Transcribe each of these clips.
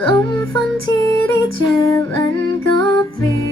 ลมฝนที่ได้เจอมันก็เปลี่ยน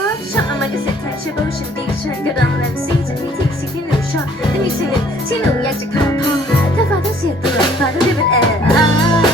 อบชอบอามาก็เสร็จแทนเชื่อว่าฉันดีฉันก็ดังแลมซี่จากที่ที่สิ่งที่หนูชอบและมีสิ่งหนึ่งที่หนูอยากจะเข้าพอถ้าฟ้าต้องเสียตัวฟ้าต้องได้เป็นแอร์